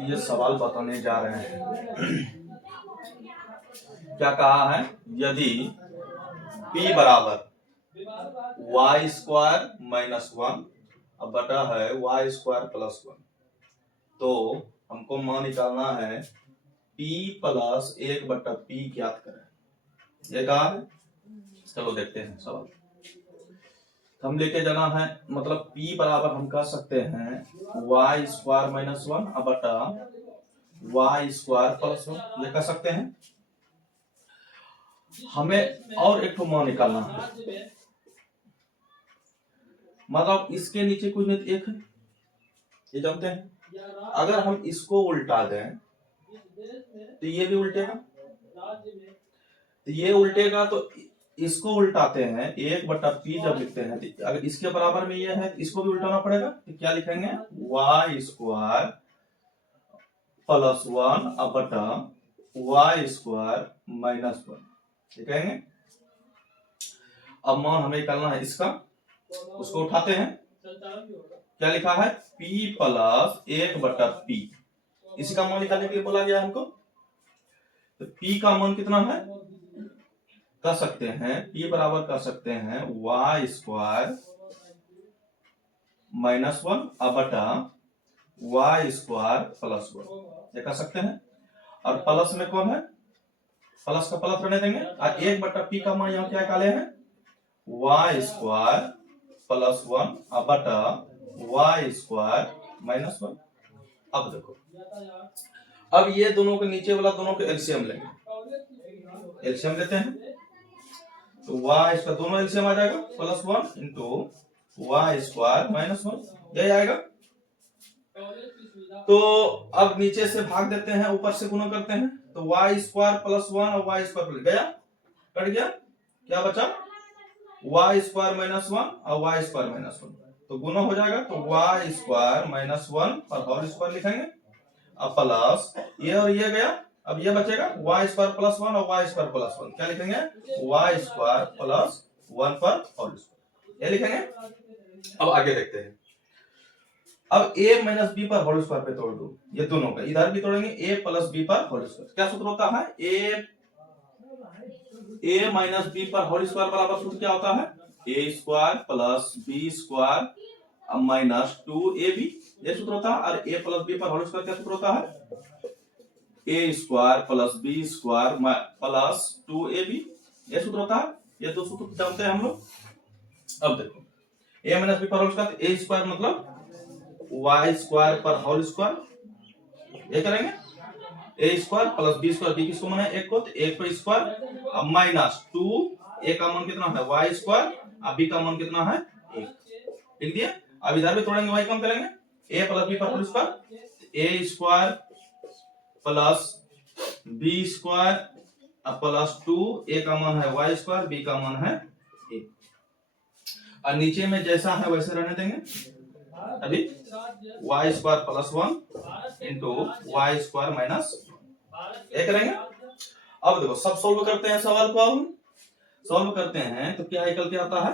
ये सवाल बताने जा रहे हैं। क्या कहा है, यदि p बराबर वाई स्क्वायर माइनस वन अब बटा है वाई स्क्वायर प्लस वन, तो हमको मान निकालना है p प्लस एक बटा p ज्ञात करें। ये कहा है, चलो देखते हैं सवाल। हम लेके जाना है, मतलब p बराबर हम कह सकते हैं वाई स्क्वायर माइनस वन अब बटा वाई स्क्वायर प्लस वन, ये कह सकते हैं। हमें और एक मान निकालना है, मतलब इसके नीचे कुछ नहीं एक है, ये जानते हैं। अगर हम इसको उल्टा दें तो ये भी उल्टेगा, तो ये उल्टेगा, तो इसको उल्टाते हैं एक बटा पी जब लिखते हैं, तो अगर इसके बराबर में ये है इसको भी उल्टाना पड़ेगा, तो क्या लिखेंगे वाई स्क्वायर प्लस वन अब बटा वाई स्क्वायर माइनस वन लिखेंगे। अब मान हमें निकालना है इसका, उसको उठाते हैं, क्या लिखा है p प्लस एक बटा p, इसी का मान निकालने के लिए बोला गया हमको। तो p का मान कितना है, कह सकते हैं p बराबर कर सकते हैं वाई स्क्वायर माइनस वन अब बटा वाई स्क्वायर प्लस वन, ये कह सकते हैं। और प्लस में कौन है, प्लस का प्लस रहने देंगे, और एक बटा p का मान यहाँ क्या निकाले हैं वाई स्क्वायर प्लस वन अब बटा वाई स्क्वायर माइनस वन। अब देखो, अब ये दोनों के नीचे वाला दोनों के एलसीएम लेंगे, एलसीएम लेते हैं, तो वाई इसका दोनों एलसीएम आ जाएगा plus one into y square minus one, यही आएगा। तो अब नीचे से भाग देते हैं, ऊपर से गुणा करते हैं, तो वाई स्क्वायर प्लस वन और वाई स्क्वायर प्लस गया, कट गया, क्या बचा वाई स्क्वायर माइनस वन और वाई स्क्वायर माइनस वन, तो गुना हो जाएगा, तो वाई स्क्वायर माइनस वन और होल स्क्वायर लिखेंगे, अब प्लस ये और ये गया, अब ये बचेगा वाई स्क्वायर प्लस वन और वाई स्क्वायर प्लस वन, क्या लिखेंगे वाई स्क्वायर प्लस वन पर होल स्क्वायर, ये लिखेंगे। अब आगे देखते हैं, अब a माइनस बी पर होल स्क्वायर पे तोड़ दो, ये दोनों का इधर भी तोड़ेंगे a प्लस बी पर होल स्क्वायर, क्या सूत्र होता है a माइनस बी पर होल स्क्वायर बराबर सूत्र क्या होता है a square plus B square minus two a b, ये सूत्र होता है। और a प्लस बी पर होल स्क्वायर क्या सूत्र होता है a square plus B square plus two a b, ये सूत्र होता है। ये दो सूत्र जानते हैं हम लोग। अब देखो a माइनस बी पर होल स्क्वायर, a स्क्वायर मतलब वाई स्क्वायर पर होल स्क्वायर, ये करेंगे A square plus B square, B किसको माना है एक को, तो एक को स्क्वायर अब माइनस टू, ए का मान कितना है वाई स्क्वायर, अब बी का मान कितना है एक, लिख दिया। अब इधर भी तोड़ेंगे, वाई कम करेंगे, ए प्लस बी पर whole square, A square plus B square plus two, A का मान है वाई स्क्वायर, बी का मान है एक, और नीचे में जैसा है वैसे रहने देंगे। अभी y square plus one into y square minus ये करेंगे। अब देखो सब सोल्व करते हैं सवाल को, अब सोल्व करते हैं तो क्या निकल के आता है,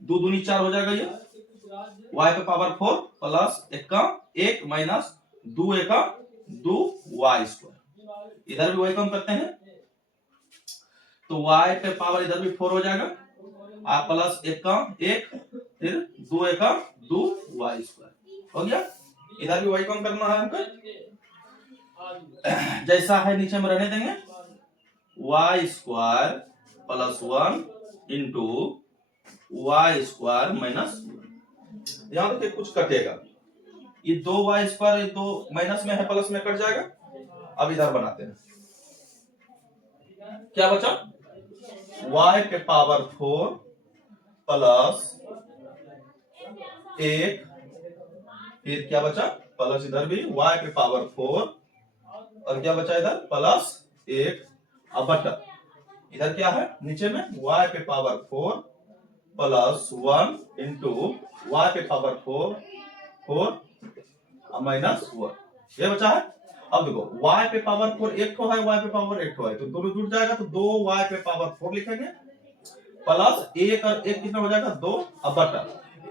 दो दूनी चार हो जाएगा, ये y पे पावर फोर प्लस एक का एक माइनस दो एक का दो वाई स्क्वायर, इधर भी y कम करते हैं, तो y पे पावर इधर भी फोर हो जाएगा, आ प्लस एक का एक, फिर दो एक का दो वाई स्क्वायर हो गया। इधर भी y कम करना है हमको, जैसा है नीचे में रहने देंगे, y square plus one into y square minus one, यहाँ पे कुछ कटेगा, ये दो वाई स्क्वायर दो माइनस में है प्लस में कट जाएगा। अब इधर बनाते हैं, क्या बचा y पे पावर फोर प्लस एक, फिर क्या बचा प्लस इधर भी y पे पावर फोर, और क्या बचा इधर प्लस एक, अब बटा इधर क्या है नीचे में y पे power four plus one into Y पे power four four minus one, ये बचा है। अब देखो y पे पावर फोर एक ठो है, y पे पावर एक ठो है, तो दोनों जुड़ जाएगा, तो दो y पे पावर फोर लिखेंगे प्लस एक और एक कितना हो जाएगा दो, अब बटा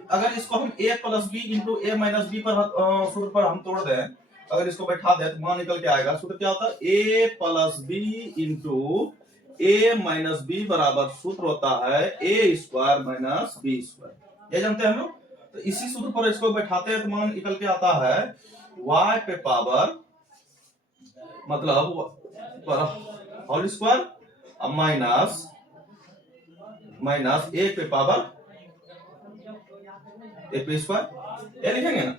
अगर इसको हम a plus b into a minus B पर सूत्र पर हम तोड़ दें, अगर इसको बैठा दें तो मान निकल के आएगा। सूत्र क्या होता है? a plus b into a minus b बराबर सूत्र होता है a square minus b square. ये जानते हैं हम लोग। तो इसी सूत्र पर इसको बैठाते हैं तो मान निकल के आता है y पे पावर मतलब होल स्क्वायर माइनस ए पे पावर ए पे स्क्वायर। ये लिखेंगे ना,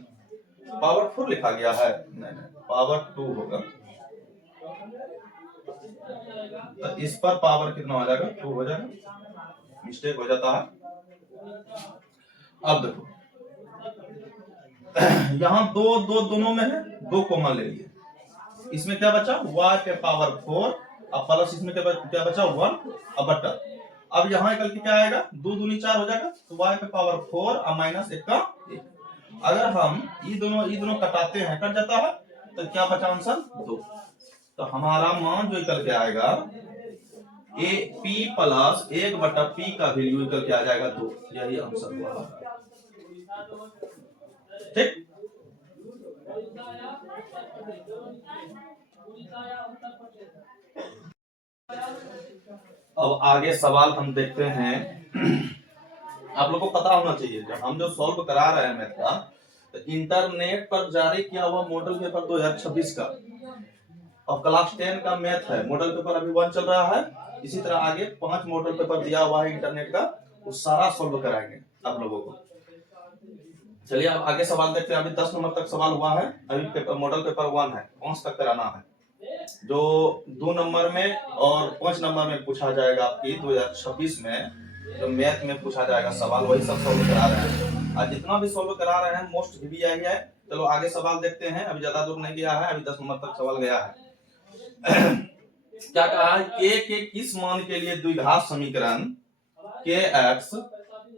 पावर 4 लिखा गया है, नहीं पावर 2 होगा। तो इस पर पावर कितना हो जाएगा? 2 हो जाएगा, मिस्टेक हो जाता है। अब देखो यहां दोनों में है, 2 कॉमन ले लिए। इसमें क्या बचा? y पे पावर 4 अब प्लस इसमें क्या बचा? 1 अब बटा। अब यहाँ निकल के क्या आएगा? 2 दूनी 4 हो जाएगा, तो y पे पावर 4 और माइनस 1 का 1। अगर हम ये दोनों कटाते हैं, कट जाता है, तो क्या बचा आंसर? 2। तो हमारा मान जो निकल के आएगा ए पी प्लस 1 बटा पी का वैल्यू निकल के आ जाएगा 2। यही आंसर हुआ। ठीक। अब आगे सवाल हम देखते हैं। आप लोगों को पता होना चाहिए, जब हम जो सॉल्व करा रहे हैं मैथ का, तो इंटरनेट पर जारी किया हुआ मॉडल पेपर 2026 का और क्लास 10 का मैथ है। मॉडल पेपर अभी 1 चल रहा है। इसी तरह आगे 5 मॉडल पेपर दिया हुआ है इंटरनेट का, वो सारा सॉल्व कराएंगे आप लोगों को। चलिए अब आगे सवाल देखते हैं। अभी 10 नंबर तक सवाल हुआ है, अभी मॉडल पेपर 1 है, 5 तक कराना है। जो 2 नंबर में और 5 नंबर में पूछा जाएगा आपकी 2026 में, जो मैथ में पूछा जाएगा सवाल, वही सब सॉल्व करा रहे हैं। और जितना भी सॉल्व करा रहे हैं मोस्ट VBI है। चलो आगे सवाल देखते हैं। अभी ज्यादा दूर नहीं गया है, अभी 10 नंबर तक सवाल गया है। क्या कहा है? के किस मान के लिए द्विघात समीकरण के x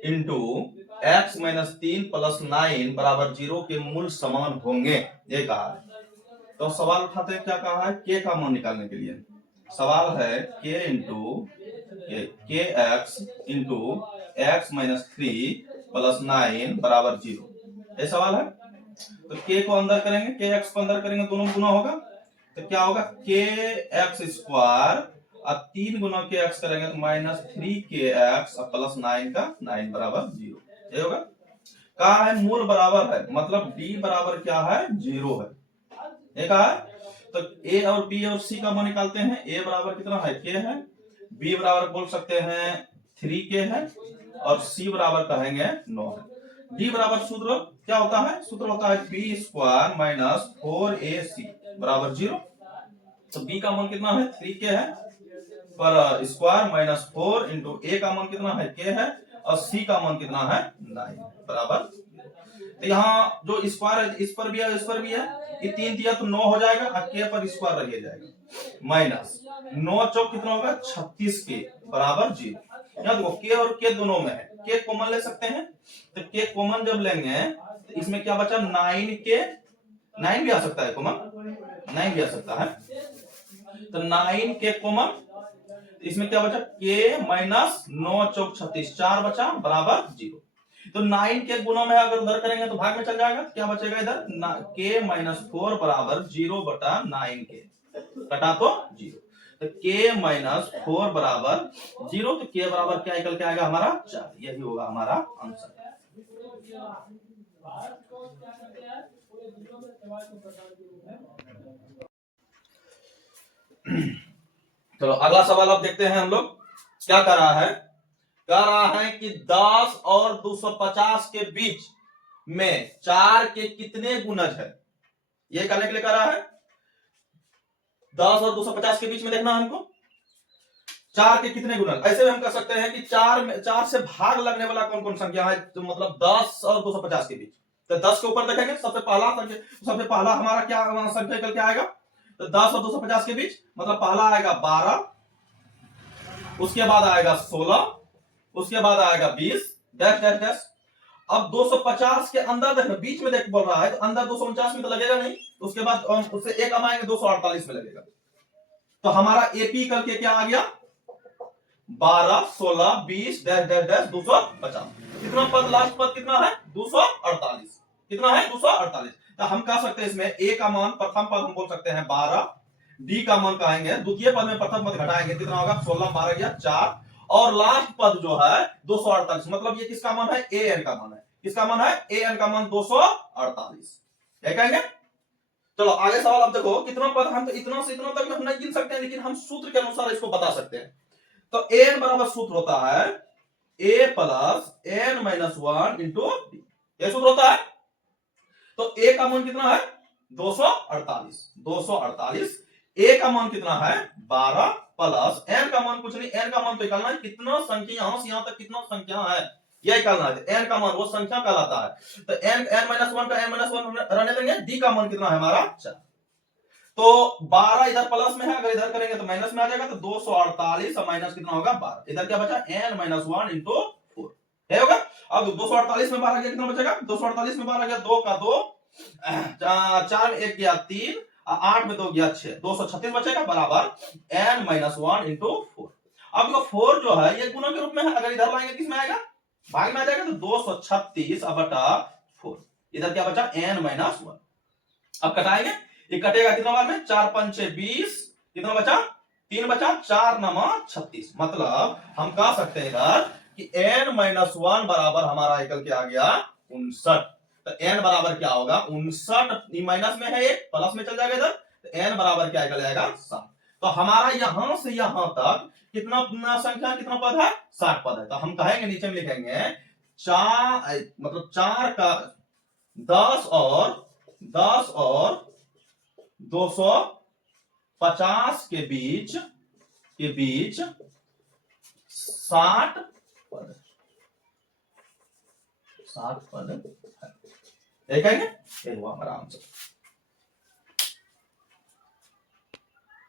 into x minus 3 plus 9 बराबर 0 के मूल समान होंगे, ये कहा है। तो सवाल उठाते हैं, क्या कहा है? के का मान निकालने के लिए सवाल है के x into x minus 3 plus 9 बराबर 0, ये सवाल है। तो के को अंदर करेंगे, के एक्स को अंदर करेंगे, दोनों गुना होगा, तो क्या होगा? के एक्स स्क्वायर अब 3 गुना के एक्स करेंगे तो माइनस 3 के एक्स प्लस 9 का 9 बराबर 0, ये होगा। कहा है मूल बराबर है, मतलब डी बराबर क्या है? 0 है, ये कहा है। तो ए और बी और सी का मान निकालते हैं। ए बराबर कितना है? के है। बी बराबर बोल सकते हैं 3 के है, और सी बराबर कहेंगे 9 है। डी बराबर सूत्र क्या होता है? सूत्र होता है बी स्क्वायर माइनस 4ac बराबर 0। तो बी का मान कितना है? 3 के है, पर स्क्वायर माइनस 4 इंटू ए का मान कितना है? के है, और सी का मान कितना है? 9 बराबर। तो यहाँ जो स्क्वायर है इस पर भी है, इस पर भी है, ये 3 दिया तो 9 हो जाएगा, और के पर स्क्वायर रह जाएगा, माइनस 9 चौक कितना होगा? 36 के बराबर 0। यहाँ देखो के और के दोनों में है, के कॉमन ले सकते हैं, तो के कॉमन जब लेंगे तो इसमें क्या बचा? 9 के, 9 भी आ सकता है कॉमन, 9 भी आ सकता है, तो 9 के कॉमन, इसमें क्या बचा? के माइनस 9 चौक 36, 4 बचा बराबर 0। तो 9 के गुणों में अगर उधर करेंगे तो भाग में चल जाएगा, क्या बचेगा इधर? के माइनस 4 बराबर 0 बटा 9 के, कटा तो 0। तो के माइनस 4 बराबर 0, तो के बराबर क्या निकल के आएगा हमारा? 4। यही होगा हमारा आंसर। चलो अगला सवाल अब देखते हैं हम लोग। क्या कर रहा है? कह रहा है कि 10 और 250 के बीच में 4 के कितने गुणज है, ये करने के लिए कह रहा है। 10 और 250 के बीच में देखना है हमको 4 के कितने गुणज। ऐसे में हम कह सकते हैं कि 4 से भाग लगने वाला कौन कौन संख्या है, तो मतलब 10 और 250 के बीच। तो 10 के ऊपर देखेंगे, सबसे पहला हमारा क्या संख्या निकल के आएगा? तो 10 और 250 के बीच मतलब पहला आएगा 12, उसके बाद आएगा 16, उसके बाद आएगा 20 डैश डैश डैश। अब 250 के अंदर देखना, बीच में देख बोल रहा है, तो अंदर 249 में तो लगेगा नहीं, उसके बाद उससे एक कमाएंगे 248 में लगेगा। तो हमारा एपी करके क्या आ गया? 12, 16, 20 डैश डैश डैश 250। कितना पद, लास्ट पद कितना है? 248। कितना है? 248। तो हम कह सकते हैं इसमें ए का मान, प्रथम पद हम बोल सकते हैं 12, डी का मान कहेंगे, द्वितीय पद में प्रथम पद घटाएंगे, कितना होगा? 16, 12 गया 4, और लास्ट पद जो है 248। मतलब ये किसका मान है? ए एन का मान है। किसका मान है? ए एन का मान 248। क्या कहेंगे? चलो आगे सवाल अब देखो, कितना पद, हम तो इतना से इतना तक हम नहीं गिन सकते हैं, लेकिन हम सूत्र के अनुसार इसको बता सकते हैं। तो एन बराबर सूत्र होता है A plus N minus 1 into D. यह सूत्र होता है। तो ए का मान कितना है? 248। 248। ए का मान कितना है? 12 प्लस एन का मान कुछ नहीं, एन का मान तो निकालना है, कितना संख्या यहां से यहां तक कितना संख्या है यह निकालना है। एन का मान वो संख्या कहलाता है। तो एन एन माइनस 1 का एन माइनस 1 रहने देंगे। डी का मान कितना है हमारा? 4। तो 12 इधर प्लस में है, अगर इधर करेंगे तो माइनस में आ जाएगा। तो 248 और माइनस कितना होगा? 12। इधर क्या बचा? n माइनस 1 इंटू 4 है होगा। अब 248 में 12 गया, कितना बचेगा? 248 में 12 गया, 2 का 2, 4 में 1 गया 3, 8 में 2 गया 6, 236 बचेगा, बराबर n माइनस 1 इंटू 4। अब देखो 4 जो है ये गुणा के रूप में है, अगर इधर लाएंगे किस में आएगा? भाग में आ जाएगा। तो 236 बटा 4, इधर क्या बचा? n minus 1। अब कटाएंगे, ये कटेगा कितना बार में? 4 5 6 20, कितना बचा? 3 बचा, 4 9 36। मतलब हम कह सकते हैं इधर कि n माइनस 1 बराबर हमारा निकल के आ गया 59। तो n बराबर क्या होगा? 59, माइनस में है, एक प्लस में चल जाएगा इधर, तो n बराबर क्या निकल जाएगा? 60। तो हमारा यहां से यहां तक कितना संख्या, कितना पद है? 60 पद है। तो हम कहेंगे, नीचे में लिखेंगे 4, मतलब 4 का 10 और 250 के बीच 60 पद, 60 पद है। देखेंगे, ये हुआ हमारा आंसर।